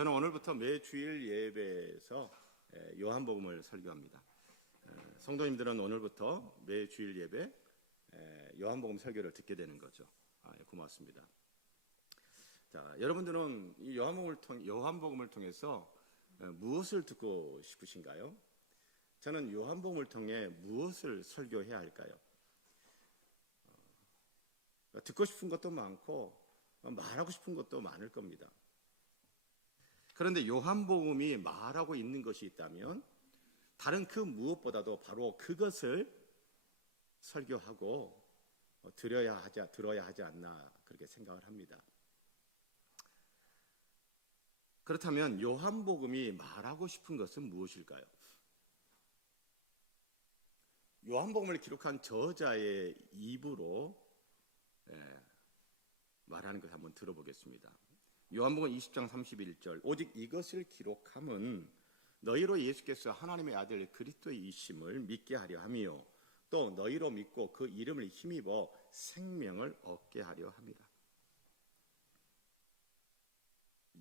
저는 오늘부터 매주일 예배에서 요한복음을 설교합니다. 성도님들은 오늘부터 매주일 예배 요한복음 설교를 듣게 되는 거죠. 고맙습니다. 자, 여러분들은 이 요한복음을 통해서 무엇을 듣고 싶으신가요? 저는 요한복음을 통해 무엇을 설교해야 할까요? 듣고 싶은 것도 많고 말하고 싶은 것도 많을 겁니다. 그런데 요한복음이 말하고 있는 것이 있다면 다른 그 무엇보다도 바로 그것을 설교하고 들어야 하지 않나 그렇게 생각을 합니다. 그렇다면 요한복음이 말하고 싶은 것은 무엇일까요? 요한복음을 기록한 저자의 입으로 말하는 것을 한번 들어보겠습니다. 요한복음 20장 31절 오직 이것을 기록함은 너희로 예수께서 하나님의 아들 그리스도이심을 믿게 하려 함이요 또 너희로 믿고 그 이름을 힘입어 생명을 얻게 하려 함이라.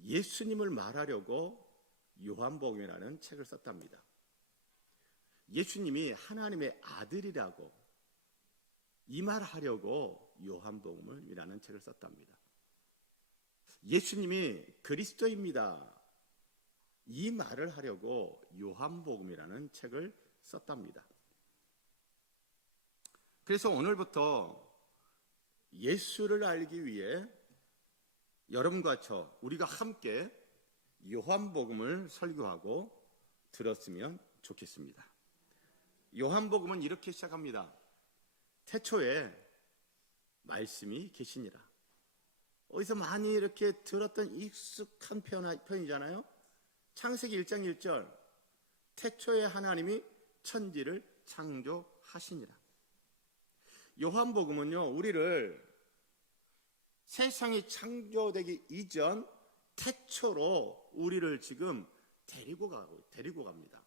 예수님을 말하려고 요한복음이라는 책을 썼답니다. 예수님이 하나님의 아들이라고 이 말하려고 요한복음이라는 책을 썼답니다. 예수님이 그리스도입니다. 이 말을 하려고 요한복음이라는 책을 썼답니다. 그래서 오늘부터 예수를 알기 위해 여러분과 우리가 함께 요한복음을 설교하고 들었으면 좋겠습니다. 요한복음은 이렇게 시작합니다. 태초에 말씀이 계시니라. 어디서 많이 이렇게 들었던 익숙한 표현이잖아요. 창세기 1장 1절 태초에 하나님이 천지를 창조하시니라. 요한복음은요 우리를 세상이 창조되기 이전 태초로 우리를 지금 데리고 갑니다.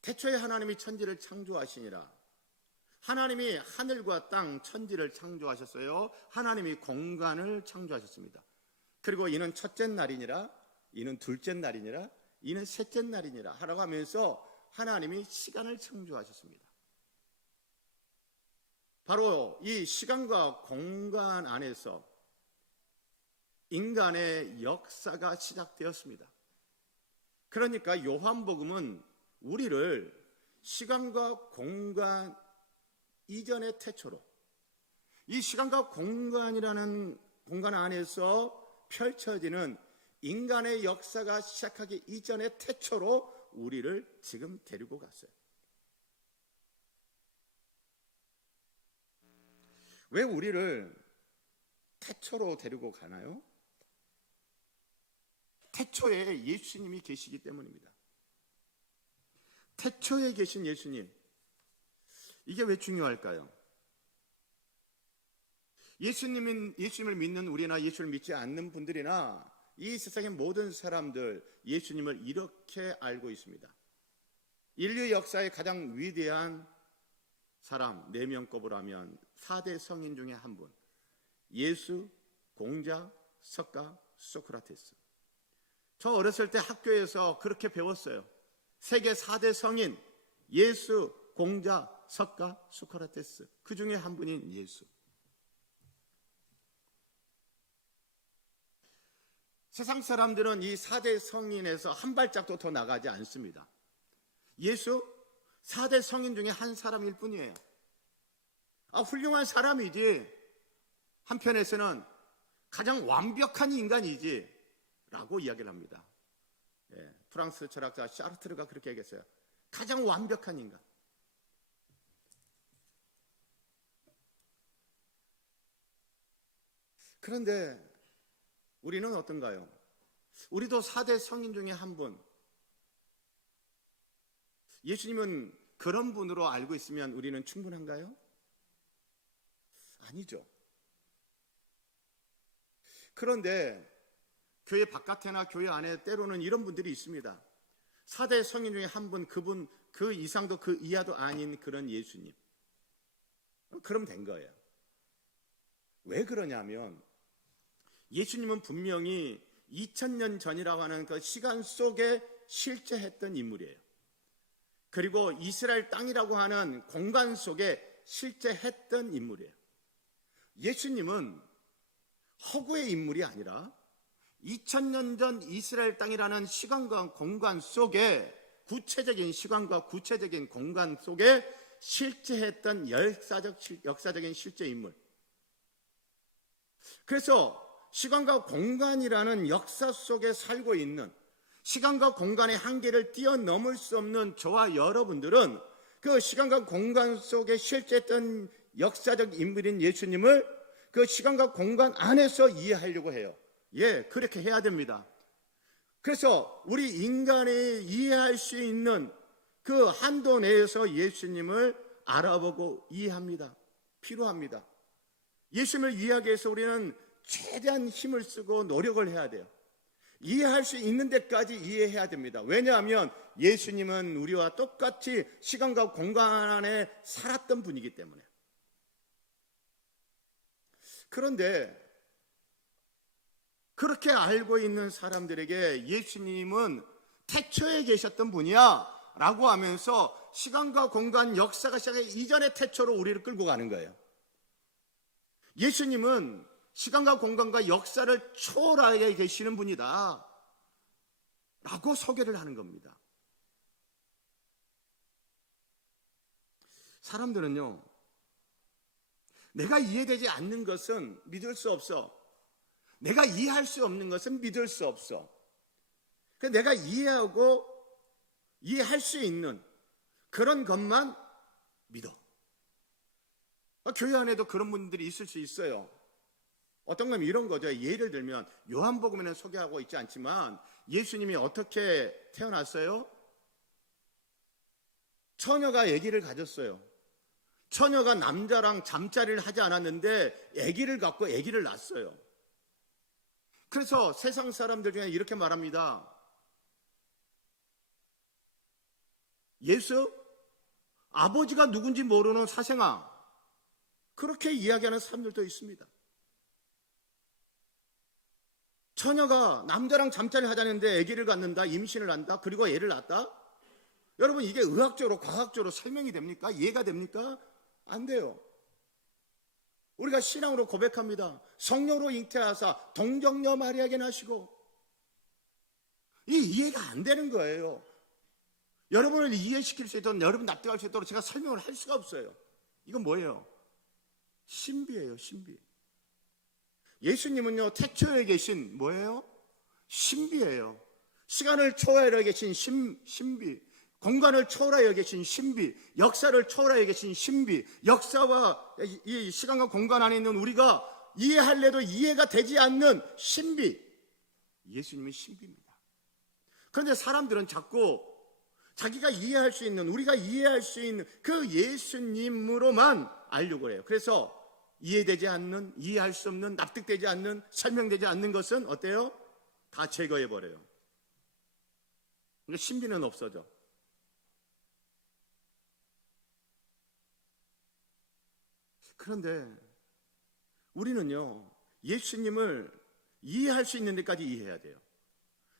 태초에 하나님이 천지를 창조하시니라. 하나님이 하늘과 땅 천지를 창조하셨어요. 하나님이 공간을 창조하셨습니다. 그리고 이는 첫째 날이니라, 이는 둘째 날이니라, 이는 셋째 날이니라 하라고 하면서 하나님이 시간을 창조하셨습니다. 바로 이 시간과 공간 안에서 인간의 역사가 시작되었습니다. 그러니까 요한복음은 우리를 시간과 공간 이전의 태초로 이 시간과 공간이라는 공간 안에서 펼쳐지는 인간의 역사가 시작하기 이전의 태초로 우리를 지금 데리고 갔어요. 왜 우리를 태초로 데리고 가나요? 태초에 예수님이 계시기 때문입니다. 태초에 계신 예수님, 이게 왜 중요할까요? 예수님을 믿는 우리나 예수를 믿지 않는 분들이나 이 세상의 모든 사람들 예수님을 이렇게 알고 있습니다. 인류 역사의 가장 위대한 사람 4명 꼽으라면 4대 성인 중에 한 분, 예수, 공자, 석가, 소크라테스. 저 어렸을 때 학교에서 그렇게 배웠어요. 세계 4대 성인 예수, 공자, 석가, 소크라테스. 그 중에 한 분인 예수. 세상 사람들은 이 4대 성인에서 한 발짝도 더 나가지 않습니다. 예수 4대 성인 중에 한 사람일 뿐이에요. 훌륭한 사람이지 한편에서는 가장 완벽한 인간이지 라고 이야기를 합니다. 프랑스 철학자 샤르트르가 그렇게 얘기했어요. 가장 완벽한 인간. 그런데 우리는 어떤가요? 우리도 4대 성인 중에 한 분. 예수님은 그런 분으로 알고 있으면 우리는 충분한가요? 아니죠. 그런데 교회 바깥이나 교회 안에 때로는 이런 분들이 있습니다. 4대 성인 중에 한 분, 그분 그 이상도 그 이하도 아닌 그런 예수님. 그럼 된 거예요. 왜 그러냐면 예수님은 분명히 2000년 전이라고 하는 그 시간 속에 실제했던 인물이에요. 그리고 이스라엘 땅이라고 하는 공간 속에 실제했던 인물이에요. 예수님은 허구의 인물이 아니라 2000년 전 이스라엘 땅이라는 시간과 공간 속에, 구체적인 시간과 구체적인 공간 속에 실제했던 역사적인 실제 인물. 그래서 시간과 공간이라는 역사 속에 살고 있는, 시간과 공간의 한계를 뛰어넘을 수 없는 저와 여러분들은 그 시간과 공간 속에 실제했던 역사적 인물인 예수님을 그 시간과 공간 안에서 이해하려고 해요. 예, 그렇게 해야 됩니다. 그래서 우리 인간이 이해할 수 있는 그 한도 내에서 예수님을 알아보고 이해합니다. 필요합니다. 예수님을 이해하기 위해서 우리는 최대한 힘을 쓰고 노력을 해야 돼요. 이해할 수 있는 데까지 이해해야 됩니다. 왜냐하면 예수님은 우리와 똑같이 시간과 공간 안에 살았던 분이기 때문에. 그런데 그렇게 알고 있는 사람들에게 예수님은 태초에 계셨던 분이야 라고 하면서 시간과 공간 역사가 시작하기 이전의 태초로 우리를 끌고 가는 거예요. 예수님은 시간과 공간과 역사를 초월하게 계시는 분이다 라고 소개를 하는 겁니다. 사람들은요, 내가 이해되지 않는 것은 믿을 수 없어. 내가 이해할 수 없는 것은 믿을 수 없어. 내가 이해하고 이해할 수 있는 그런 것만 믿어. 교회 안에도 그런 분들이 있을 수 있어요. 어떤 건 이런 거죠. 예를 들면 요한복음에는 소개하고 있지 않지만 예수님이 어떻게 태어났어요? 처녀가 아기를 가졌어요. 처녀가 남자랑 잠자리를 하지 않았는데 아기를 갖고 아기를 낳았어요. 그래서 세상 사람들 중에 이렇게 말합니다. 예수? 아버지가 누군지 모르는 사생아. 그렇게 이야기하는 사람들도 있습니다. 처녀가 남자랑 잠자리를 하자는데 아기를 갖는다, 임신을 한다, 그리고 애를 낳았다? 여러분, 이게 의학적으로, 과학적으로 설명이 됩니까? 이해가 됩니까? 안 돼요. 우리가 신앙으로 고백합니다. 성령으로 잉태하사 동정녀 마리아에게 나시고. 이 이해가 안 되는 거예요. 여러분을 이해시킬 수 있도록, 여러분 납득할 수 있도록 제가 설명을 할 수가 없어요. 이건 뭐예요? 신비예요, 신비. 예수님은요, 태초에 계신 뭐예요? 신비예요. 시간을 초월하여 계신 신비, 공간을 초월하여 계신 신비, 역사를 초월하여 계신 신비, 역사와 이 시간과 공간 안에 있는 우리가 이해할래도 이해가 되지 않는 신비, 예수님은 신비입니다. 그런데 사람들은 자꾸 자기가 이해할 수 있는, 우리가 이해할 수 있는 그 예수님으로만 알려고 해요. 그래서 이해되지 않는, 이해할 수 없는, 납득되지 않는, 설명되지 않는 것은 어때요? 다 제거해버려요. 그러니까 신비는 없어져. 그런데 우리는요, 예수님을 이해할 수 있는 데까지 이해해야 돼요.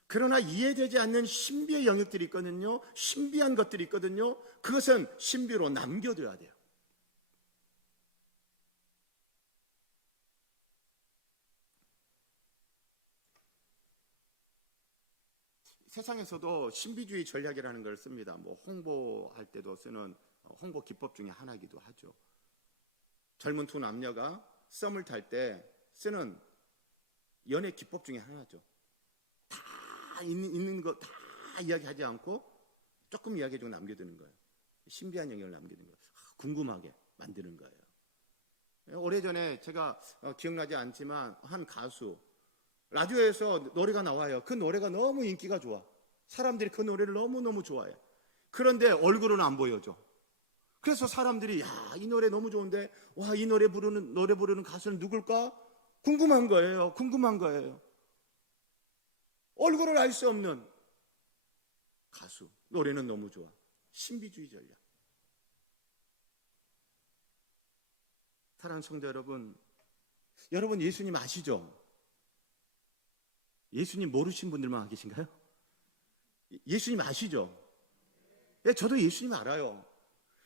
그러나 이해되지 않는 신비의 영역들이 있거든요. 신비한 것들이 있거든요. 그것은 신비로 남겨둬야 돼요. 세상에서도 신비주의 전략이라는 걸 씁니다. 뭐 홍보할 때도 쓰는 홍보 기법 중에 하나이기도 하죠. 젊은 두 남녀가 썸을 탈 때 쓰는 연애 기법 중에 하나죠. 다 있는 거 다 이야기하지 않고 조금 이야기해주고 남겨두는 거예요. 신비한 영역을 남겨두는 거예요. 궁금하게 만드는 거예요. 오래전에 제가 기억나지 않지만 한 가수, 라디오에서 노래가 나와요. 그 노래가 너무 인기가 좋아. 사람들이 그 노래를 너무너무 좋아해. 그런데 얼굴은 안 보여줘. 그래서 사람들이 이 노래 너무 좋은데 이 노래 부르는 가수는 누굴까? 궁금한 거예요. 궁금한 거예요. 얼굴을 알 수 없는 가수, 노래는 너무 좋아. 신비주의 전략. 사랑하는 성도 여러분, 여러분 예수님 아시죠? 예수님 모르신 분들만 계신가요? 예수님 아시죠? 예, 저도 예수님 알아요.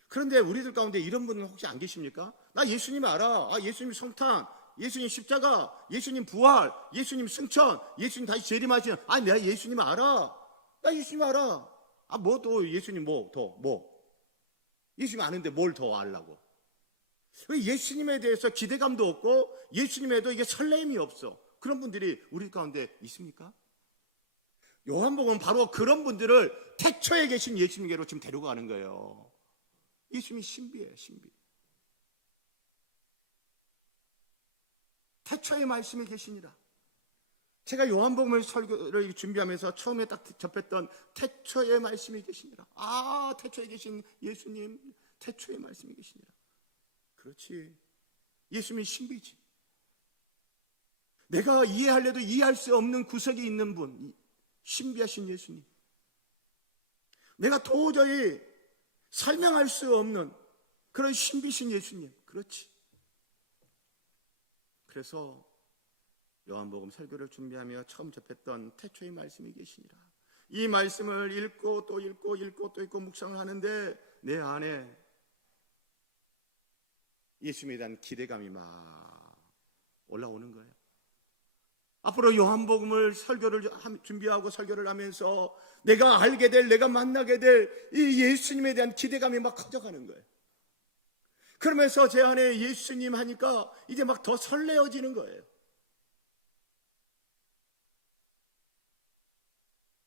그런데 우리들 가운데 이런 분은 혹시 안 계십니까? 나 예수님 알아. 아, 예수님 성탄, 예수님 십자가, 예수님 부활, 예수님 승천, 예수님 다시 재림하시는. 아, 내가 예수님 알아. 나 예수님 알아. 아, 뭐 또 예수님 뭐. 예수님 아는데 뭘 더 알라고. 예수님에 대해서 기대감도 없고 예수님에도 이게 설렘이 없어. 그런 분들이 우리 가운데 있습니까? 요한복음은 바로 그런 분들을 태초에 계신 예수님께로 지금 데리고 가는 거예요. 예수님이 신비예요, 신비. 태초의 말씀이 계시니라. 제가 요한복음을 설교를 준비하면서 처음에 딱 접했던 태초의 말씀이 계시니라. 아, 태초에 계신 예수님, 태초의 말씀이 계시니라. 그렇지. 예수님이 신비지. 내가 이해하려도 이해할 수 없는 구석이 있는 분, 신비하신 예수님. 내가 도저히 설명할 수 없는 그런 신비신 예수님. 그렇지. 그래서 요한복음 설교를 준비하며 처음 접했던 태초의 말씀이 계시니라. 이 말씀을 읽고 또 읽고 묵상을 하는데 내 안에 예수님에 대한 기대감이 막 올라오는 거예요. 앞으로 요한복음을 설교를 준비하고 설교를 하면서 내가 알게 될, 내가 만나게 될 이 예수님에 대한 기대감이 막 커져가는 거예요. 그러면서 제 안에 예수님 하니까 이제 막 더 설레어지는 거예요.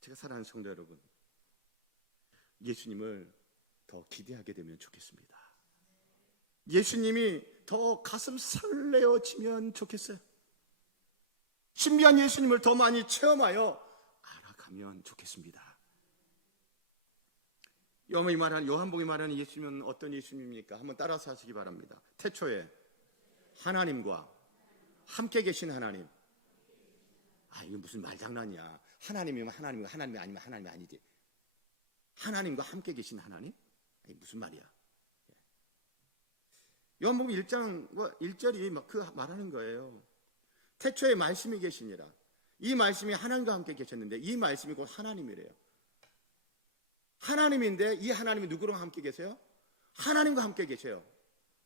제가 사랑하는 성도 여러분, 예수님을 더 기대하게 되면 좋겠습니다. 예수님이 더 가슴 설레어지면 좋겠어요. 신비한 예수님을 더 많이 체험하여 알아가면 좋겠습니다. 요한복음이 말하는 예수님은 어떤 예수님입니까? 한번 따라서 하시기 바랍니다. 태초에 하나님과 함께 계신 하나님. 아, 이게 무슨 말장난이야. 하나님이면 하나님이고 하나님이 아니면 하나님이 아니지. 하나님과 함께 계신 하나님? 아니, 무슨 말이야. 요한복음 1장 1절이 막 그 말하는 거예요. 태초에 말씀이 계시니라. 이 말씀이 하나님과 함께 계셨는데 이 말씀이 곧 하나님이래요. 하나님인데 이 하나님이 누구랑 함께 계세요? 하나님과 함께 계세요.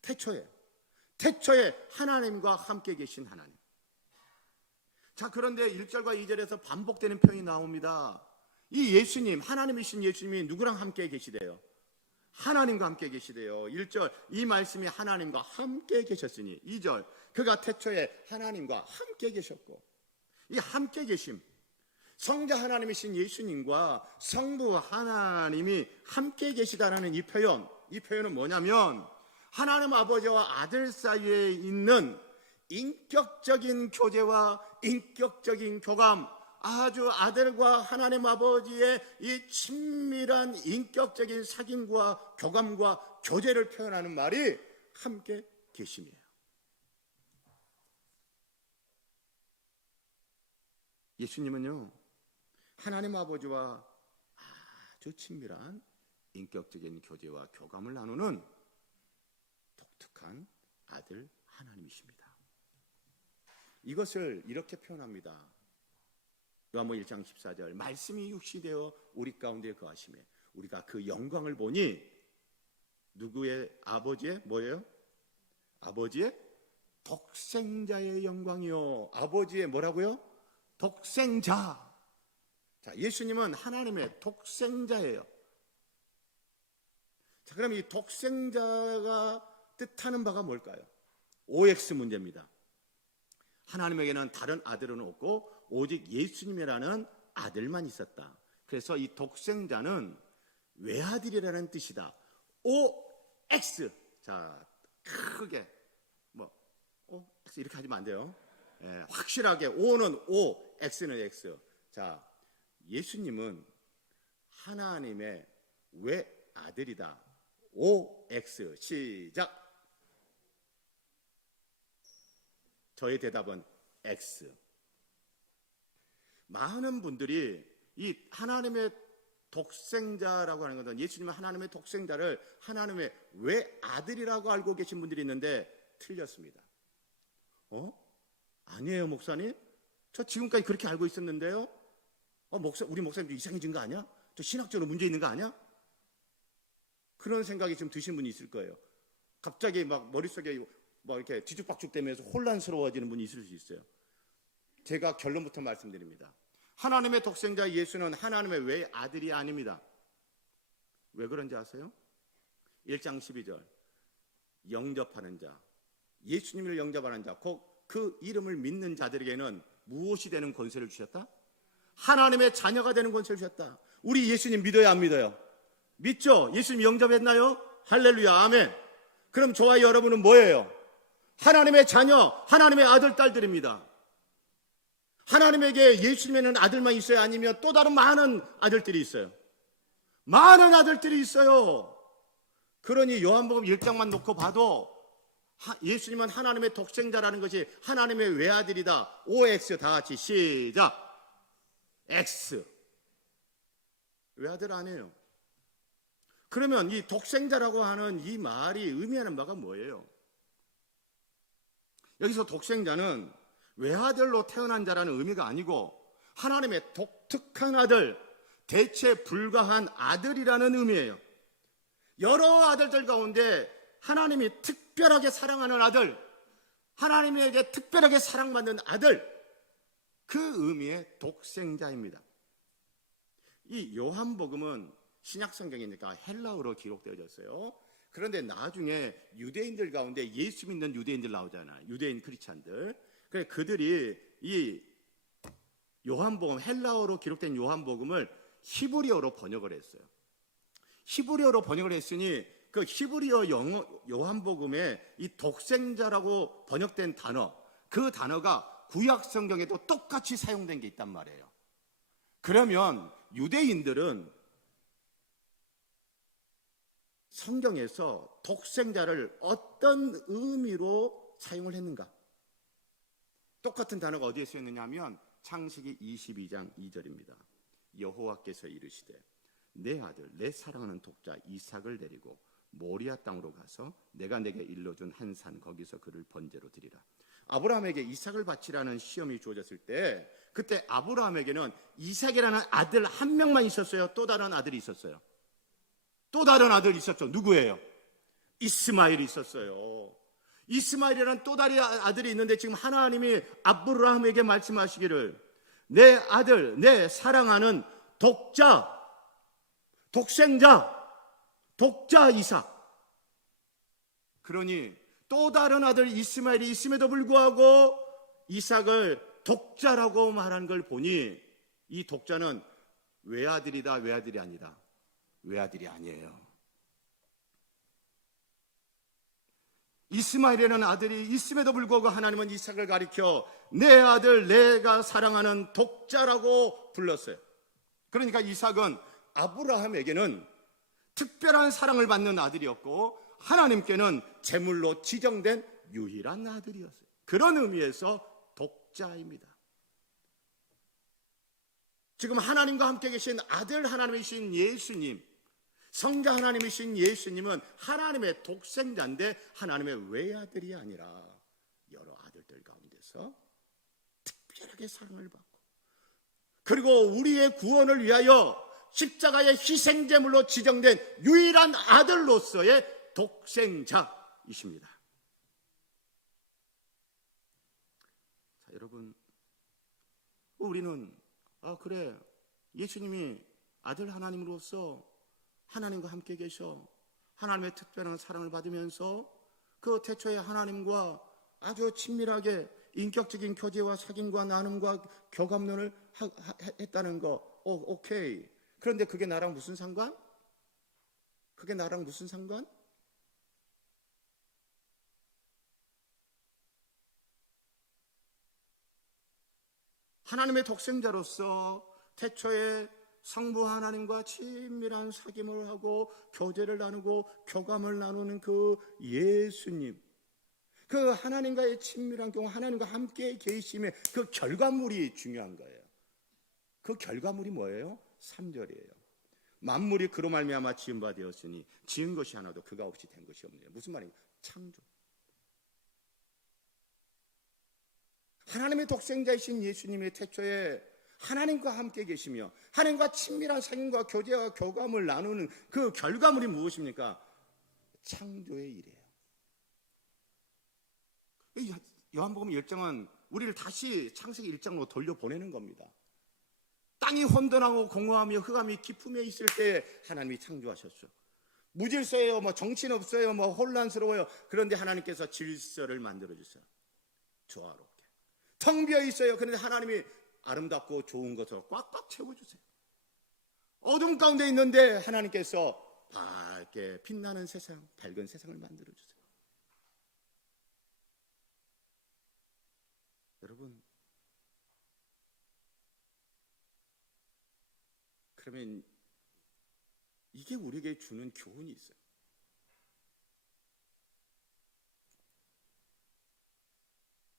태초에 하나님과 함께 계신 하나님. 자, 그런데 1절과 2절에서 반복되는 표현이 나옵니다. 이 예수님, 하나님이신 예수님이 누구랑 함께 계시대요? 하나님과 함께 계시대요. 1절, 이 말씀이 하나님과 함께 계셨으니. 2절, 그가 태초에 하나님과 함께 계셨고. 이 함께 계심, 성자 하나님이신 예수님과 성부 하나님이 함께 계시다라는 이 표현은 뭐냐면 하나님 아버지와 아들 사이에 있는 인격적인 교제와 인격적인 교감, 아주 아들과 하나님 아버지의 이 친밀한 인격적인 사귐과 교감과 교제를 표현하는 말이 함께 계심이에요. 예수님은요, 하나님 아버지와 아주 친밀한 인격적인 교제와 교감을 나누는 독특한 아들 하나님이십니다. 이것을 이렇게 표현합니다. 요한복음 1장 14절, 말씀이 육시 되어 우리 가운데 거하시매 우리가 그 영광을 보니 누구의? 아버지의 뭐예요? 아버지의 독생자의 영광이요. 아버지의 뭐라고요? 독생자. 자, 예수님은 하나님의 독생자예요. 자, 그럼 이 독생자가 뜻하는 바가 뭘까요? OX 문제입니다. 하나님에게는 다른 아들은 없고 오직 예수님이라는 아들만 있었다. 그래서 이 독생자는 외아들이라는 뜻이다. OX. 자, 크게 X 이렇게 하시면 안 돼요. 확실하게 O는 O, X는 X. 자, 예수님은 하나님의 외아들이다. OX. 시작. 저의 대답은 X. 많은 분들이 이 하나님의 독생자라고 하는 것은 예수님은 하나님의 독생자를 하나님의 외아들이라고 알고 계신 분들이 있는데 틀렸습니다. 아니에요, 목사님. 저 지금까지 그렇게 알고 있었는데요. 우리 목사님도 이상해진 거 아니야? 저 신학적으로 문제 있는 거 아니야? 그런 생각이 좀 드신 분이 있을 거예요. 갑자기 막 머릿속에 막 이렇게 뒤죽박죽 되면서 혼란스러워지는 분이 있을 수 있어요. 제가 결론부터 말씀드립니다. 하나님의 독생자 예수는 하나님의 외아들이 아닙니다. 왜 그런지 아세요? 1장 12절 영접하는 자, 예수님을 영접하는 자, 곧 그 이름을 믿는 자들에게는 무엇이 되는 권세를 주셨다? 하나님의 자녀가 되는 권세를 주셨다. 우리 예수님 믿어요, 안 믿어요? 믿죠? 예수님 영접했나요? 할렐루야, 아멘. 그럼 저와 여러분은 뭐예요? 하나님의 자녀, 하나님의 아들, 딸들입니다. 하나님에게 예수님에는 아들만 있어요? 아니면 또 다른 많은 아들들이 있어요? 많은 아들들이 있어요. 그러니 요한복음 1장만 놓고 봐도 예수님은 하나님의 독생자라는 것이 하나님의 외아들이다. OX 다 같이 시작. X. 외아들 아니에요. 그러면 이 독생자라고 하는 이 말이 의미하는 바가 뭐예요? 여기서 독생자는 외아들로 태어난 자라는 의미가 아니고 하나님의 독특한 아들, 대체 불가한 아들이라는 의미예요. 여러 아들들 가운데 하나님이 특별하게 사랑하는 아들, 하나님에게 특별하게 사랑받는 아들, 그 의미의 독생자입니다. 이 요한복음은 신약성경이니까 헬라어로 기록되어졌어요. 그런데 나중에 유대인들 가운데 예수 믿는 유대인들 나오잖아요. 유대인 크리스찬들. 그래서 그들이 이 요한복음, 헬라어로 기록된 요한복음을 히브리어로 번역을 했어요. 히브리어로 번역을 했으니 그 히브리어 요한복음에 이 독생자라고 번역된 단어, 그 단어가 구약 성경에도 똑같이 사용된 게 있단 말이에요. 그러면 유대인들은 성경에서 독생자를 어떤 의미로 사용을 했는가? 똑같은 단어가 어디에 쓰였느냐 하면 창세기 22장 2절입니다. 여호와께서 이르시되 내 아들 내 사랑하는 독자 이삭을 데리고 모리아 땅으로 가서 내가 내게 일러준 한 산 거기서 그를 번제로 드리라. 아브라함에게 이삭을 바치라는 시험이 주어졌을 때 그때 아브라함에게는 이삭이라는 아들 한 명만 있었어요? 또 다른 아들이 있었어요? 또 다른 아들이 있었죠. 누구예요? 이스마엘이 있었어요. 이스마엘이라는 또 다른 아들이 있는데 지금 하나님이 아브라함에게 말씀하시기를 내 아들 내 사랑하는 독자 독생자 독자 이삭. 그러니 또 다른 아들 이스마엘이 있음에도 불구하고 이삭을 독자라고 말한 걸 보니 이 독자는 외아들이다, 외아들이 아니다. 외아들이 아니에요. 이스마엘이라는 아들이 있음에도 불구하고 하나님은 이삭을 가리켜 내 아들 내가 사랑하는 독자라고 불렀어요. 그러니까 이삭은 아브라함에게는 특별한 사랑을 받는 아들이었고 하나님께는 제물로 지정된 유일한 아들이었어요. 그런 의미에서 독자입니다. 지금 하나님과 함께 계신 아들 하나님이신 예수님, 성자 하나님이신 예수님은 하나님의 독생자인데 하나님의 외아들이 아니라 여러 아들들 가운데서 특별하게 사랑을 받고 그리고 우리의 구원을 위하여 십자가의 희생제물로 지정된 유일한 아들로서의 독생자이십니다. 자, 여러분, 우리는 그래 예수님이 아들 하나님으로서 하나님과 함께 계셔 하나님의 특별한 사랑을 받으면서 그 태초에 하나님과 아주 친밀하게 인격적인 교제와 사귐과 나눔과 교감론을 했다는 거 오케이. 그런데 그게 나랑 무슨 상관? 그게 나랑 무슨 상관? 하나님의 독생자로서 태초에 성부 하나님과 친밀한 사귐을 하고 교제를 나누고 교감을 나누는 그 예수님, 그 하나님과의 친밀한 경우 하나님과 함께 계심의 그 결과물이 중요한 거예요. 그 결과물이 뭐예요? 3절이에요. 만물이 그로 말미암아 지은 바 되었으니 지은 것이 하나도 그가 없이 된 것이 없네요. 무슨 말이에요? 창조. 하나님의 독생자이신 예수님의 태초에 하나님과 함께 계시며 하나님과 친밀한 상인과 교제와 교감을 나누는 그 결과물이 무엇입니까? 창조의 일이에요. 요한복음 1장은 우리를 다시 창세기 1장으로 돌려보내는 겁니다. 땅이 혼돈하고 공허하며 흑암이 깊음에 있을 때 하나님이 창조하셨죠. 무질서해요, 정신없어요, 혼란스러워요. 그런데 하나님께서 질서를 만들어주세요. 조화롭게. 텅 비어 있어요. 그런데 하나님이 아름답고 좋은 것으로 꽉꽉 채워주세요. 어둠 가운데 있는데 하나님께서 밝게 빛나는 세상, 밝은 세상을 만들어주세요. 여러분, 그러면 이게 우리에게 주는 교훈이 있어요.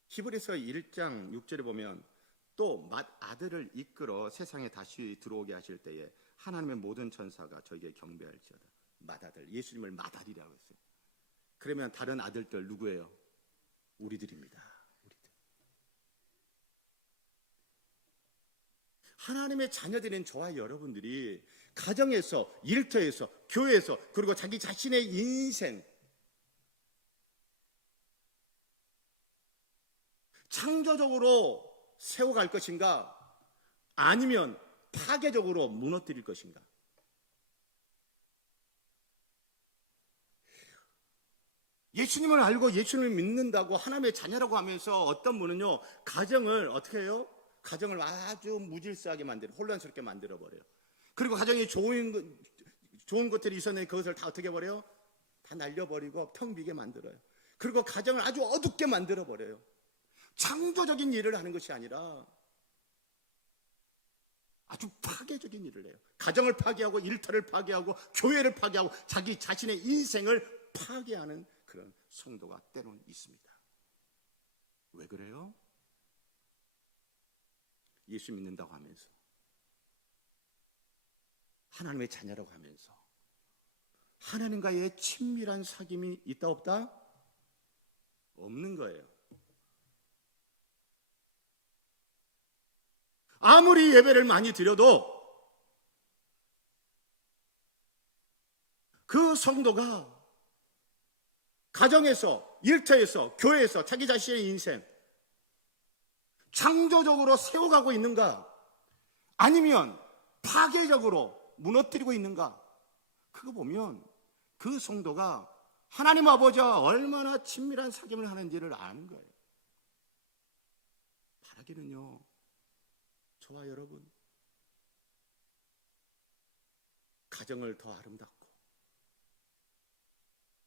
히브리서 1장 6절에 보면 또 아들을 이끌어 세상에 다시 들어오게 하실 때에 하나님의 모든 천사가 저에게 경배할지어다. 맏아들, 예수님을 맏아들이라고 했어요. 그러면 다른 아들들 누구예요? 우리들입니다. 우리들. 하나님의 자녀들인 저와 여러분들이 가정에서, 일터에서, 교회에서, 그리고 자기 자신의 인생, 창조적으로 세워갈 것인가? 아니면 파괴적으로 무너뜨릴 것인가? 예수님을 알고 예수님을 믿는다고 하나님의 자녀라고 하면서 어떤 분은요, 가정을 어떻게 해요? 가정을 아주 무질서하게 혼란스럽게 만들어버려요. 그리고 가정이 좋은 것들이 있었는데 그것을 다 어떻게 버려요? 다 날려버리고 텅 비게 만들어요. 그리고 가정을 아주 어둡게 만들어버려요. 창조적인 일을 하는 것이 아니라 아주 파괴적인 일을 해요. 가정을 파괴하고 일터를 파괴하고 교회를 파괴하고 자기 자신의 인생을 파괴하는 그런 성도가 때론 있습니다. 왜 그래요? 예수 믿는다고 하면서, 하나님의 자녀라고 하면서 하나님과의 친밀한 사귐이 있다 없다? 없는 거예요. 아무리 예배를 많이 드려도 그 성도가 가정에서, 일터에서, 교회에서 자기 자신의 인생 창조적으로 세워가고 있는가? 아니면 파괴적으로 무너뜨리고 있는가? 그거 보면 그 성도가 하나님 아버지와 얼마나 친밀한 사귐을 하는지를 아는 거예요. 바라기는요, 저와 여러분, 가정을 더 아름답고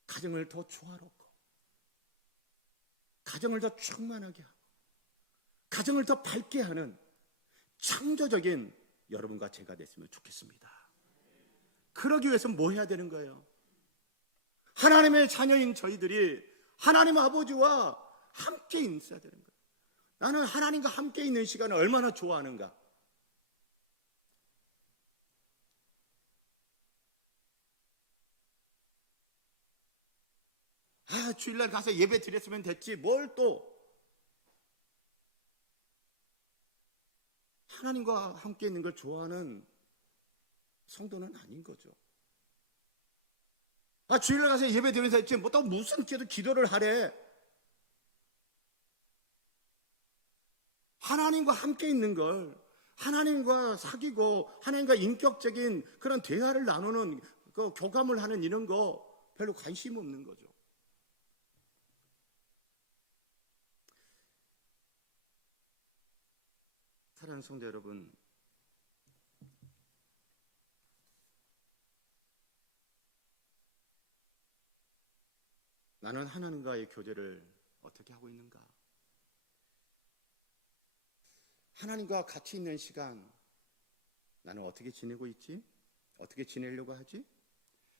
가정을 더 조화롭고 가정을 더 충만하게 하고 가정을 더 밝게 하는 창조적인 여러분과 제가 됐으면 좋겠습니다. 그러기 위해서 뭐 해야 되는 거예요? 하나님의 자녀인 저희들이 하나님 아버지와 함께 있어야 되는 거예요. 나는 하나님과 함께 있는 시간을 얼마나 좋아하는가? 주일날 가서 예배 드렸으면 됐지 뭘 또 하나님과 함께 있는 걸 좋아하는 성도는 아닌 거죠. 주일날 가서 예배 드리면서 했지 뭐 또 무슨 기도를 하래? 하나님과 함께 있는 걸, 하나님과 사귀고 하나님과 인격적인 그런 대화를 나누는 그 교감을 하는 이런 거 별로 관심 없는 거죠. 사랑하는 성도 여러분, 나는 하나님과의 교제를 어떻게 하고 있는가? 하나님과 같이 있는 시간 나는 어떻게 지내고 있지? 어떻게 지내려고 하지?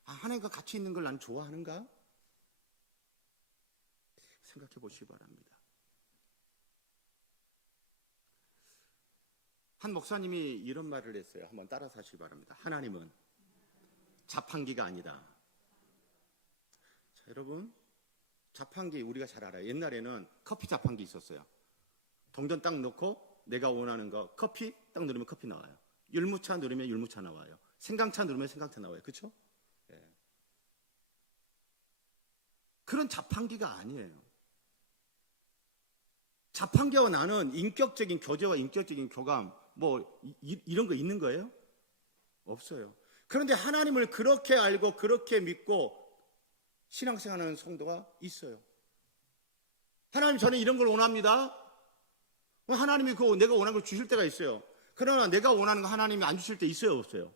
하나님과 같이 있는 걸 난 좋아하는가? 생각해 보시기 바랍니다. 한 목사님이 이런 말을 했어요. 한번 따라서 하시기 바랍니다. 하나님은 자판기가 아니다. 자, 여러분, 자판기 우리가 잘 알아요. 옛날에는 커피 자판기 있었어요. 동전 딱 넣고 내가 원하는 거 커피 딱 누르면 커피 나와요. 율무차 누르면 율무차 나와요. 생강차 누르면 생강차 나와요. 그렇죠? 예. 그런 자판기가 아니에요. 자판기와 나는 인격적인 교제와 인격적인 교감 뭐 이런 거 있는 거예요? 없어요. 그런데 하나님을 그렇게 알고 그렇게 믿고 신앙생활하는 성도가 있어요. 하나님, 저는 이런 걸 원합니다. 하나님이 내가 원하는 걸 주실 때가 있어요. 그러나 내가 원하는 거 하나님이 안 주실 때 있어요, 없어요?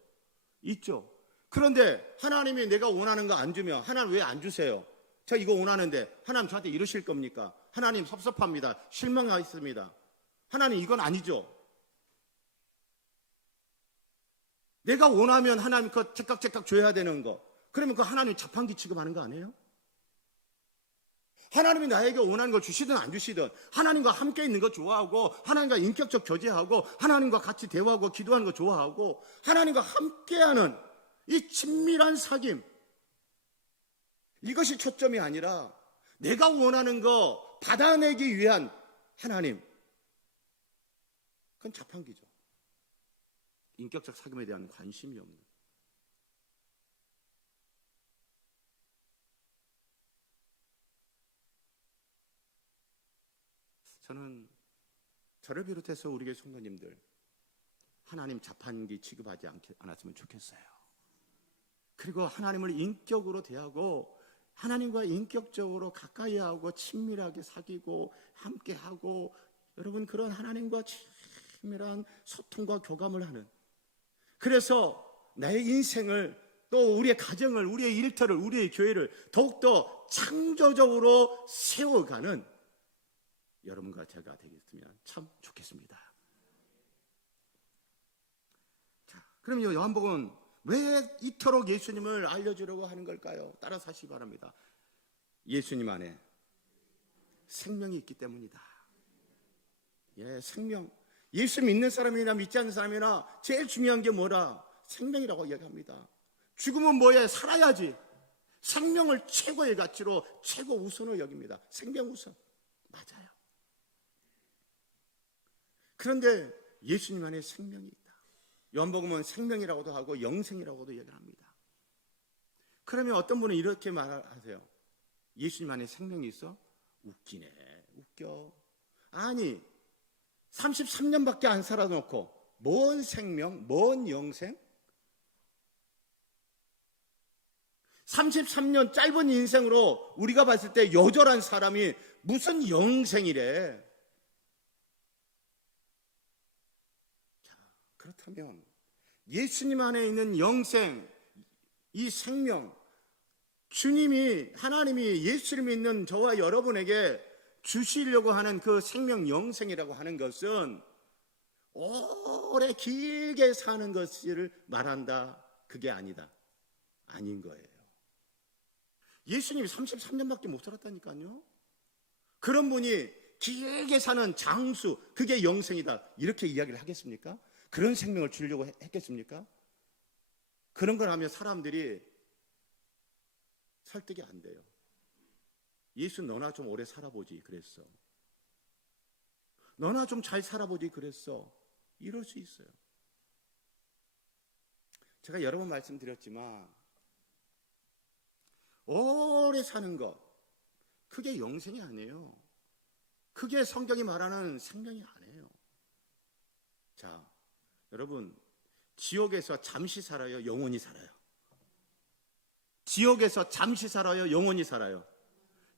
있죠. 그런데 하나님이 내가 원하는 거 안 주면 하나님 왜 안 주세요? 저 이거 원하는데 하나님 저한테 이러실 겁니까? 하나님 섭섭합니다. 실망하겠습니다. 하나님 이건 아니죠. 내가 원하면 하나님 그 제깍제깍 줘야 되는 거. 그러면 그 하나님 자판기 취급하는 거 아니에요? 하나님이 나에게 원하는 걸 주시든 안 주시든 하나님과 함께 있는 거 좋아하고 하나님과 인격적 교제하고 하나님과 같이 대화하고 기도하는 거 좋아하고 하나님과 함께하는 이 친밀한 사귐, 이것이 초점이 아니라 내가 원하는 거 받아내기 위한 하나님, 그건 자판기죠. 인격적 사귐에 대한 관심이 없는. 저는 저를 비롯해서 우리 교회 성도님들 하나님 자판기 취급하지 않았으면 좋겠어요. 그리고 하나님을 인격으로 대하고 하나님과 인격적으로 가까이 하고 친밀하게 사귀고 함께하고, 여러분 그런 하나님과 친밀한 소통과 교감을 하는, 그래서 나의 인생을 또 우리의 가정을, 우리의 일터를, 우리의 교회를 더욱더 창조적으로 세워가는 여러분과 제가 되겠으면 참 좋겠습니다. 자, 그럼 요한복음 왜 이토록 예수님을 알려주려고 하는 걸까요? 따라서 하시기 바랍니다. 예수님 안에 생명이 있기 때문이다. 예, 생명. 예수 믿는 사람이나 믿지 않는 사람이나 제일 중요한 게 뭐라? 생명이라고 이야기합니다. 죽으면 뭐예요? 살아야지. 생명을 최고의 가치로, 최고 우선으로 여깁니다. 생명 우선. 맞아요. 그런데 예수님 안에 생명이 있다. 요한복음은 생명이라고도 하고 영생이라고도 얘기를 합니다. 그러면 어떤 분은 이렇게 말하세요. 예수님 안에 생명이 있어? 웃기네. 웃겨. 아니, 33년밖에 안 살아놓고 뭔 생명, 뭔 영생? 33년 짧은 인생으로 우리가 봤을 때 요절한 사람이 무슨 영생이래. 자, 그렇다면 예수님 안에 있는 영생, 이 생명, 주님이, 하나님이 예수를 믿는 저와 여러분에게 주시려고 하는 그 생명 영생이라고 하는 것은 오래 길게 사는 것을 말한다. 그게 아니다. 아닌 거예요. 예수님이 33년밖에 못 살았다니까요. 그런 분이 길게 사는 장수, 그게 영생이다. 이렇게 이야기를 하겠습니까? 그런 생명을 주려고 했겠습니까? 그런 걸 하면 사람들이 설득이 안 돼요. 예수 너나 좀 오래 살아보지 그랬어. 너나 좀 잘 살아보지 그랬어. 이럴 수 있어요. 제가 여러 번 말씀드렸지만 오래 사는 것, 그게 영생이 아니에요. 그게 성경이 말하는 생명이 아니에요. 자, 여러분, 지옥에서 잠시 살아요, 영원히 살아요? 지옥에서 잠시 살아요, 영원히 살아요?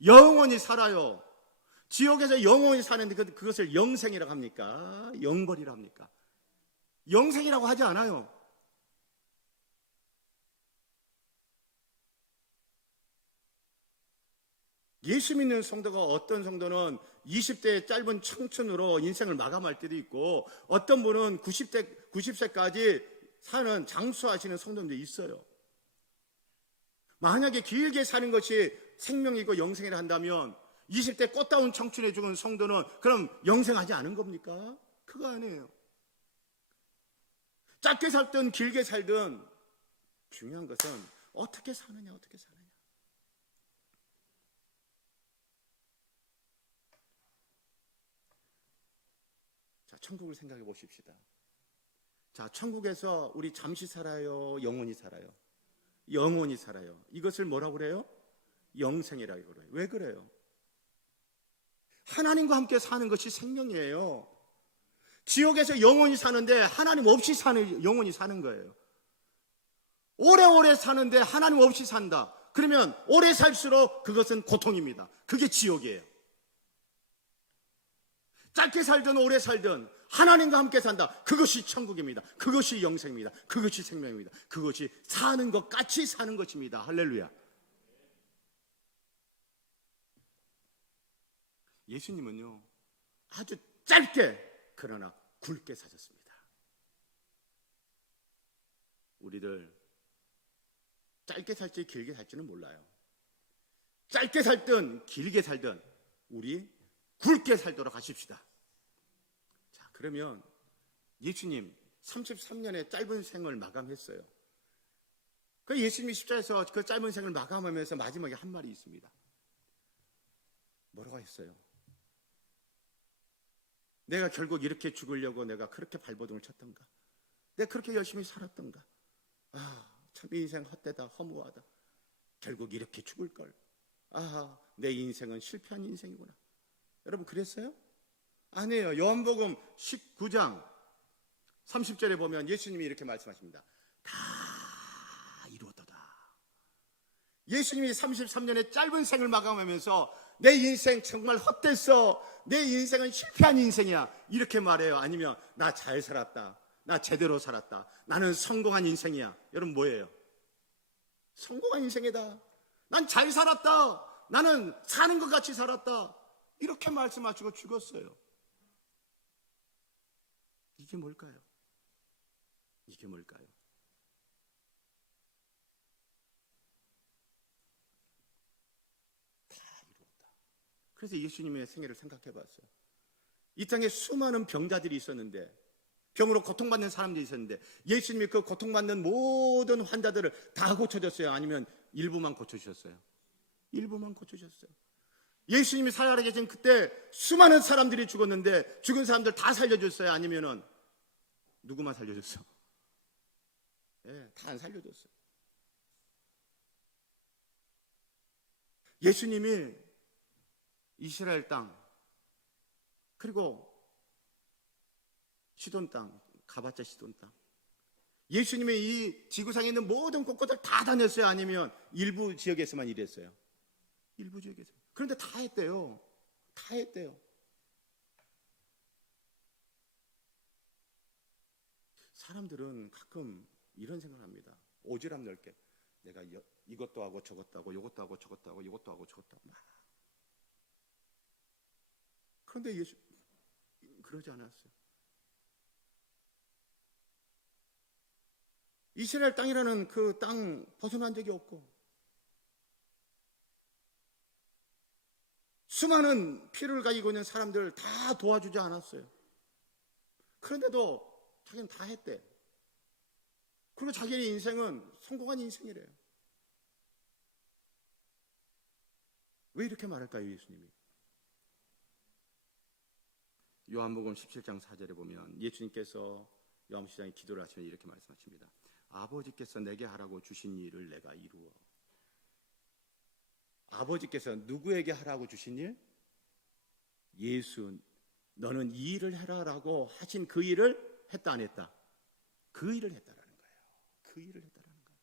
영원히 살아요. 지옥에서 영원히 사는데 그것을 영생이라고 합니까? 영벌이라고 합니까? 영생이라고 하지 않아요. 예수 믿는 성도가, 어떤 성도는 20대의 짧은 청춘으로 인생을 마감할 때도 있고, 어떤 분은 90세까지 사는 장수하시는 성도들이 있어요. 만약에 길게 사는 것이 생명이고 영생이라 한다면 20대 꽃다운 청춘에 죽은 성도는 그럼 영생하지 않은 겁니까? 그거 아니에요. 짧게 살든 길게 살든 중요한 것은 어떻게 사느냐, 어떻게 사느냐. 천국을 생각해 보십시다. 자, 천국에서 우리 잠시 살아요, 영원히 살아요? 영원히 살아요. 이것을 뭐라고 그래요? 영생이라고 그래요. 왜 그래요? 하나님과 함께 사는 것이 생명이에요. 지옥에서 영원히 사는데 하나님 없이 영원히 사는 거예요. 오래오래 사는데 하나님 없이 산다. 그러면 오래 살수록 그것은 고통입니다. 그게 지옥이에요. 짧게 살든 오래 살든 하나님과 함께 산다. 그것이 천국입니다. 그것이 영생입니다. 그것이 생명입니다. 그것이 사는 것 같이 사는 것입니다. 할렐루야. 예수님은요, 아주 짧게 그러나 굵게 사셨습니다. 우리들 짧게 살지 길게 살지는 몰라요. 짧게 살든 길게 살든 우리 굵게 살도록 하십시다. 자, 그러면 예수님 33년의 짧은 생을 마감했어요. 그 예수님이 십자가에서 그 짧은 생을 마감하면서 마지막에 한 말이 있습니다. 뭐라고 했어요? 내가 결국 이렇게 죽으려고 내가 그렇게 발버둥을 쳤던가? 내가 그렇게 열심히 살았던가? 참 인생 헛되다, 허무하다. 결국 이렇게 죽을 걸. 내 인생은 실패한 인생이구나. 여러분 그랬어요? 아니에요. 요한복음 19장 30절에 보면 예수님이 이렇게 말씀하십니다. 다 이루었도다. 예수님이 33년의 짧은 생을 마감하면서 내 인생 정말 헛됐어. 내 인생은 실패한 인생이야. 이렇게 말해요. 아니면 나 잘 살았다. 나 제대로 살았다. 나는 성공한 인생이야. 여러분 뭐예요? 성공한 인생이다. 난 잘 살았다. 나는 사는 것 같이 살았다. 이렇게 말씀하시고 죽었어요. 이게 뭘까요? 이게 뭘까요? 다 이루었다. 그래서 예수님의 생애를 생각해 봤어요. 이 땅에 수많은 병자들이 있었는데, 병으로 고통받는 사람들이 있었는데 예수님이 그 고통받는 모든 환자들을 다 고쳐줬어요? 아니면 일부만 고쳐주셨어요? 일부만 고쳐주셨어요. 예수님이 살아계신 그때 수많은 사람들이 죽었는데 죽은 사람들 다 살려줬어요? 아니면은 누구만 살려줬어? 다 안 살려줬어요. 예수님이 이스라엘 땅 그리고 시돈 땅, 가봤자 시돈 땅, 예수님의 이 지구상에 있는 모든 곳곳을 다 다녔어요? 아니면 일부 지역에서만 일했어요? 일부 지역에서. 그런데 다 했대요. 다 했대요. 사람들은 가끔 이런 생각을 합니다. 오지랖 넓게 내가 이것도 하고 저것도 하고 이것도 하고 저것도 하고 이것도 하고 저것도 하고 막. 그런데 예수 그러지 않았어요. 이스라엘 땅이라는 그 땅 벗어난 적이 없고 수많은 피를 가지고 있는 사람들 다 도와주지 않았어요. 그런데도 자기는 다 했대. 그리고 자기의 인생은 성공한 인생이래요. 왜 이렇게 말할까요, 예수님이? 요한복음 17장 4절에 보면 예수님께서 요한복음에 기도를 하시면 이렇게 말씀하십니다. 아버지께서 내게 하라고 주신 일을 내가 이루어. 아버지께서 누구에게 하라고 주신 일? 예수, 너는 이 일을 해라라고 하신 그 일을 했다 안 했다? 그 일을 했다라는 거예요. 그 일을 했다라는 거예요.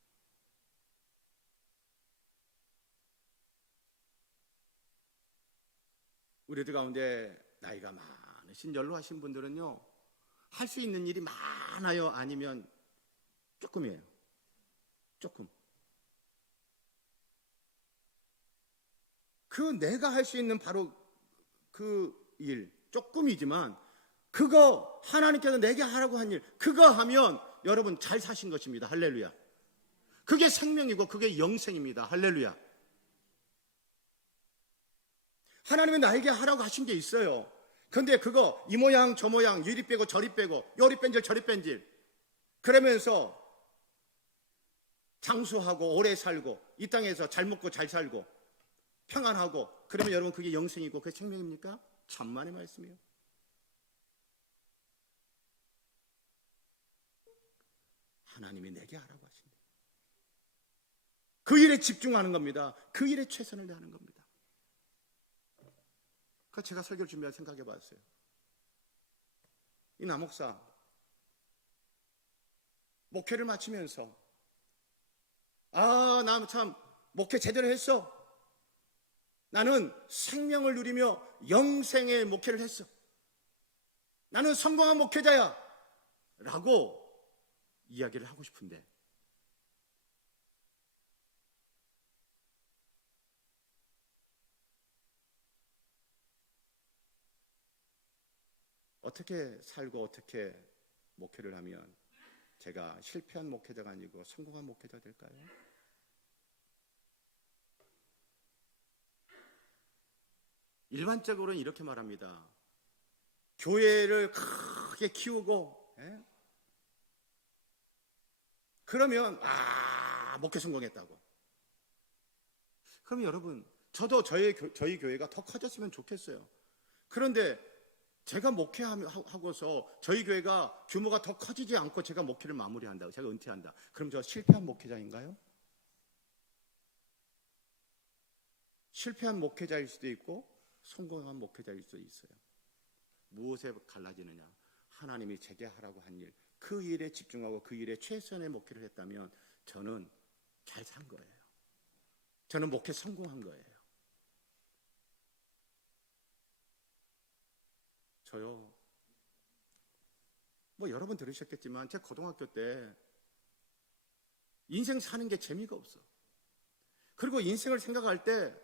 우리들 가운데 나이가 많으신 연로하신 분들은요, 할 수 있는 일이 많아요? 아니면 조금이에요? 조금. 그 내가 할 수 있는 바로 그 일, 조금이지만 그거 하나님께서 내게 하라고 한 일, 그거 하면 여러분 잘 사신 것입니다. 할렐루야. 그게 생명이고 그게 영생입니다. 할렐루야. 하나님은 나에게 하라고 하신 게 있어요. 근데 그거 이 모양 저 모양 이리 빼고 저리 빼고 요리 뺀질 저리 뺀질 그러면서 장수하고 오래 살고 이 땅에서 잘 먹고 잘 살고 평안하고 그러면 여러분 그게 영생이고 그게 생명입니까? 천만의 말씀이에요. 하나님이 내게 하라고 하신다. 그 일에 집중하는 겁니다. 그 일에 최선을 다하는 겁니다. 그래서 제가 설교를 준비할 생각해 봤어요. 이 남목사 목회를 마치면서 나 참 목회 제대로 했어. 나는 생명을 누리며 영생의 목회를 했어. 나는 성공한 목회자야 라고 이야기를 하고 싶은데 어떻게 살고 어떻게 목회를 하면 제가 실패한 목회자가 아니고 성공한 목회자 될까요? 일반적으로는 이렇게 말합니다. 교회를 크게 키우고 그러면 목회 성공했다고. 그럼 여러분 저도 저희 교회가 더 커졌으면 좋겠어요. 그런데 제가 목회하고서 저희 교회가 규모가 더 커지지 않고 제가 목회를 마무리한다고, 제가 은퇴한다. 그럼 저 실패한 목회자인가요? 실패한 목회자일 수도 있고 성공한 목회자일 수도 있어요. 무엇에 갈라지느냐? 하나님이 제게 하라고 한 일, 그 일에 집중하고 그 일에 최선의 목회를 했다면 저는 잘 산 거예요. 저는 목회 성공한 거예요. 저요, 여러분 들으셨겠지만 제가 고등학교 때 인생 사는 게 재미가 없어. 그리고 인생을 생각할 때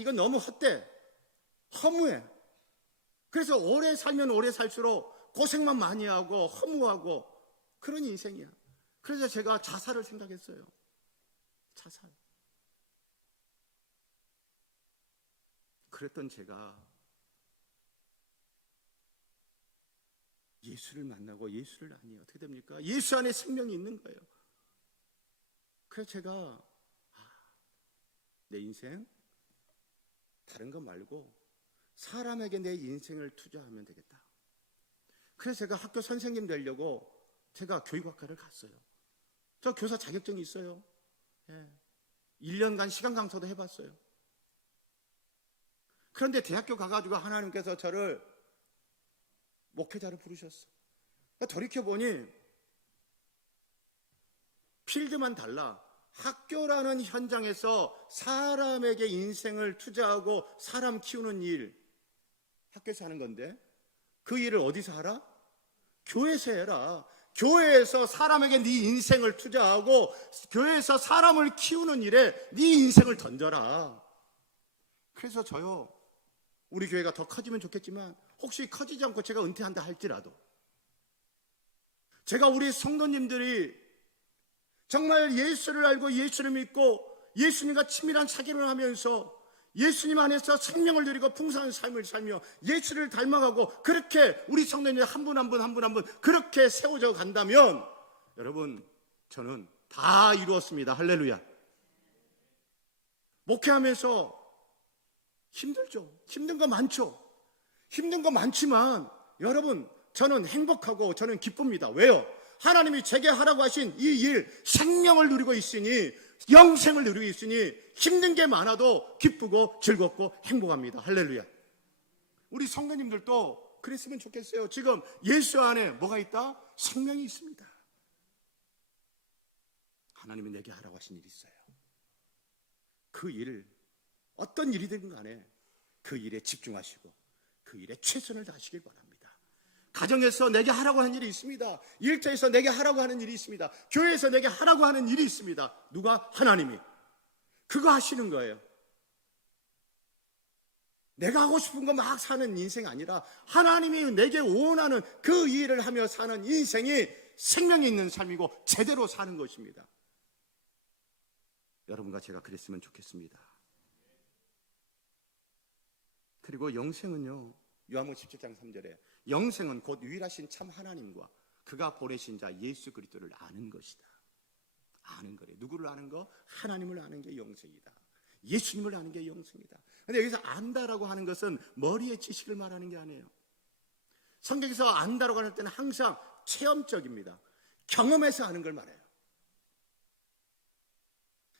이건 너무 헛돼, 허무해. 그래서 오래 살면 오래 살수록 고생만 많이 하고 허무하고 그런 인생이야. 그래서 제가 자살을 생각했어요. 자살. 그랬던 제가 예수를 만나고 예수를 아니 어떻게 됩니까? 예수 안에 생명이 있는 거예요. 그래서 제가 내 인생 다른 거 말고 사람에게 내 인생을 투자하면 되겠다. 그래서 제가 학교 선생님 되려고 제가 교육학과를 갔어요. 저 교사 자격증이 있어요. 1년간 시간 강사도 해봤어요. 그런데 대학교 가가지고 하나님께서 저를 목회자로 부르셨어. 돌이켜보니 필드만 달라. 학교라는 현장에서 사람에게 인생을 투자하고 사람 키우는 일, 학교에서 하는 건데 그 일을 어디서 하라? 교회에서 해라. 교회에서 사람에게 네 인생을 투자하고 교회에서 사람을 키우는 일에 네 인생을 던져라. 그래서 저요, 우리 교회가 더 커지면 좋겠지만 혹시 커지지 않고 제가 은퇴한다 할지라도 제가 우리 성도님들이 정말 예수를 알고 예수를 믿고 예수님과 친밀한 사귐을 하면서 예수님 안에서 생명을 누리고 풍성한 삶을 살며 예수를 닮아가고 그렇게 우리 성도님들 한 분 한 분 한 분 한 분 그렇게 세워져 간다면 여러분 저는 다 이루었습니다. 할렐루야. 목회하면서 힘들죠. 힘든 거 많죠. 힘든 거 많지만 여러분 저는 행복하고 저는 기쁩니다. 왜요? 하나님이 제게 하라고 하신 이 일, 생명을 누리고 있으니, 영생을 누리고 있으니 힘든 게 많아도 기쁘고 즐겁고 행복합니다. 할렐루야. 우리 성도님들도 그랬으면 좋겠어요. 지금 예수 안에 뭐가 있다? 생명이 있습니다. 하나님이 내게 하라고 하신 일이 있어요. 그 일, 어떤 일이든 간에 그 일에 집중하시고 그 일에 최선을 다하시길 바랍니다. 가정에서 내게 하라고 하는 일이 있습니다. 일터에서 내게 하라고 하는 일이 있습니다. 교회에서 내게 하라고 하는 일이 있습니다. 누가? 하나님이. 그거 하시는 거예요. 내가 하고 싶은 거 막 사는 인생 아니라 하나님이 내게 원하는 그 일을 하며 사는 인생이 생명이 있는 삶이고 제대로 사는 것입니다. 여러분과 제가 그랬으면 좋겠습니다. 그리고 영생은요, 요한복음 17장 3절에 영생은 곧 유일하신 참 하나님과 그가 보내신 자 예수 그리스도를 아는 것이다. 아는 거래. 누구를 아는 거? 하나님을 아는 게 영생이다. 예수님을 아는 게 영생이다. 그런데 여기서 안다라고 하는 것은 머리의 지식을 말하는 게 아니에요. 성경에서 안다라고 할 때는 항상 체험적입니다. 경험해서 아는 걸 말해요.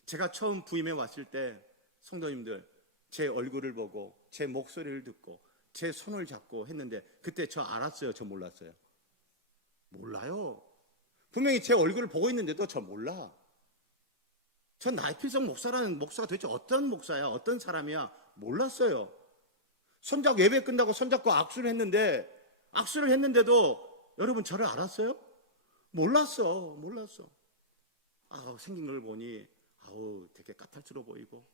제가 처음 부임해 왔을 때 성도님들 제 얼굴을 보고 제 목소리를 듣고 제 손을 잡고 했는데 그때 저 알았어요? 저 몰랐어요? 몰라요. 분명히 제 얼굴을 보고 있는데도 저 몰라. 전 나이필성 목사라는 목사가 도대체 어떤 목사야? 어떤 사람이야? 몰랐어요. 손잡고 예배 끝나고 손잡고 악수를 했는데도 여러분 저를 알았어요? 몰랐어. 생긴 걸 보니 되게 까탈스러워 보이고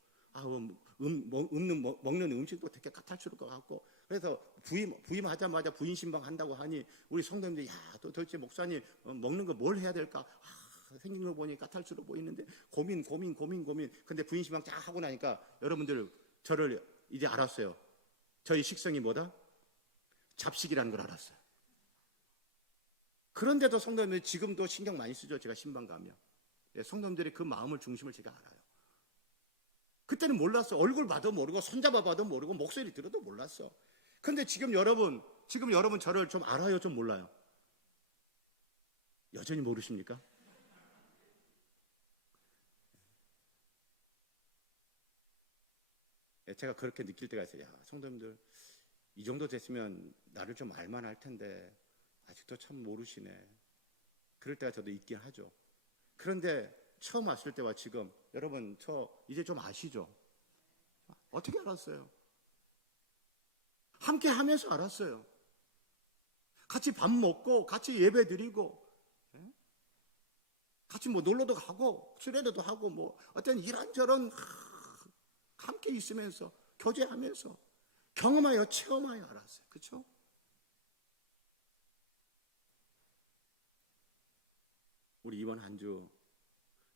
먹는 음식도 되게 까탈스러울 것 같고 그래서 부임하자마자 부인 신방 한다고 하니 우리 성도님들이 도대체 목사님 먹는 거 뭘 해야 될까? 생긴 걸 보니 까탈스러워 보이는데 고민. 근데 부인 신방 쫙 하고 나니까 여러분들 저를 이제 알았어요. 저희 식성이 뭐다? 잡식이라는 걸 알았어요. 그런데도 성도님들 지금도 신경 많이 쓰죠. 제가 신방 가면. 성도님들의 그 마음을 중심을 제가 알아요. 그때는 몰랐어. 얼굴 봐도 모르고 손잡아봐도 모르고 목소리 들어도 몰랐어. 근데 지금 여러분 저를 좀 알아요? 좀 몰라요? 여전히 모르십니까? 제가 그렇게 느낄 때가 있어요. 성도님들 이 정도 됐으면 나를 좀 알만할 텐데 아직도 참 모르시네. 그럴 때가 저도 있긴 하죠. 그런데 처음 왔을 때와 지금 여러분 저 이제 좀 아시죠? 어떻게 알았어요? 함께 하면서 알았어요. 같이 밥 먹고 같이 예배 드리고 같이 놀러도 가고 수련회도 하고 어떤 이런저런 함께 있으면서 교제하면서 경험하여 체험하여 알았어요. 그렇죠? 우리 이번 한 주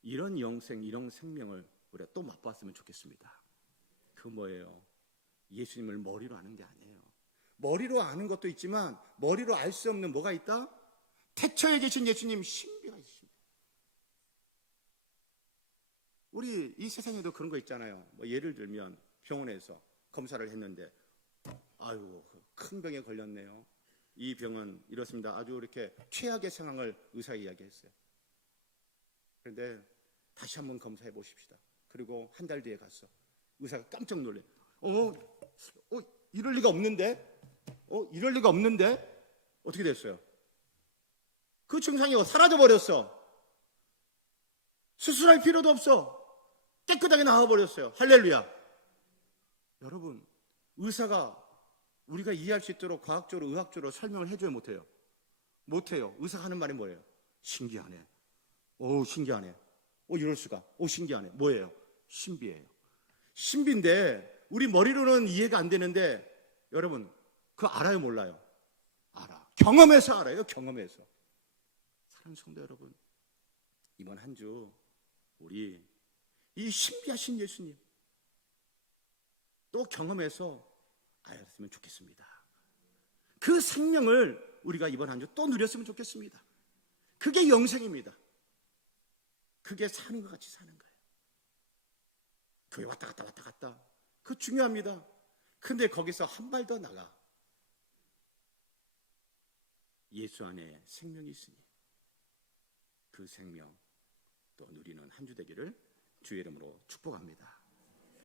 이런 영생, 이런 생명을 우리가 또 맛봤으면 좋겠습니다. 그 뭐예요? 예수님을 머리로 아는 게 아니에요. 머리로 아는 것도 있지만 머리로 알 수 없는 뭐가 있다? 태초에 계신 예수님 신비가 있습니다. 우리 이 세상에도 그런 거 있잖아요. 예를 들면 병원에서 검사를 했는데 큰 병에 걸렸네요. 이 병은 이렇습니다. 아주 이렇게 최악의 상황을 의사가 이야기했어요. 그런데 다시 한번 검사해 보십시다. 그리고 한 달 뒤에 갔어. 의사가 깜짝 놀래. 이럴 리가 없는데? 이럴 리가 없는데? 어떻게 됐어요? 그 증상이 사라져 버렸어. 수술할 필요도 없어. 깨끗하게 나와버렸어요. 할렐루야. 여러분, 의사가 우리가 이해할 수 있도록 과학적으로 의학적으로 설명을 해줘야 못해요. 못해요. 의사가 하는 말이 뭐예요? 신기하네. 신기하네. 이럴 수가. 신기하네. 뭐예요? 신비예요. 신비인데 우리 머리로는 이해가 안 되는데 여러분 그거 알아요? 몰라요? 알아. 경험해서 알아요. 경험해서. 사랑하는 성도 여러분, 이번 한 주 우리 이 신비하신 예수님 또 경험해서 알았으면 좋겠습니다. 그 생명을 우리가 이번 한 주 또 누렸으면 좋겠습니다. 그게 영생입니다. 그게 사는 것 같이 사는 거예요. 교회 왔다 갔다. 그거 중요합니다. 근데 거기서 한 발 더 나가. 예수 안에 생명이 있으니 그 생명 또 누리는 한 주 되기를 주의 이름으로 축복합니다.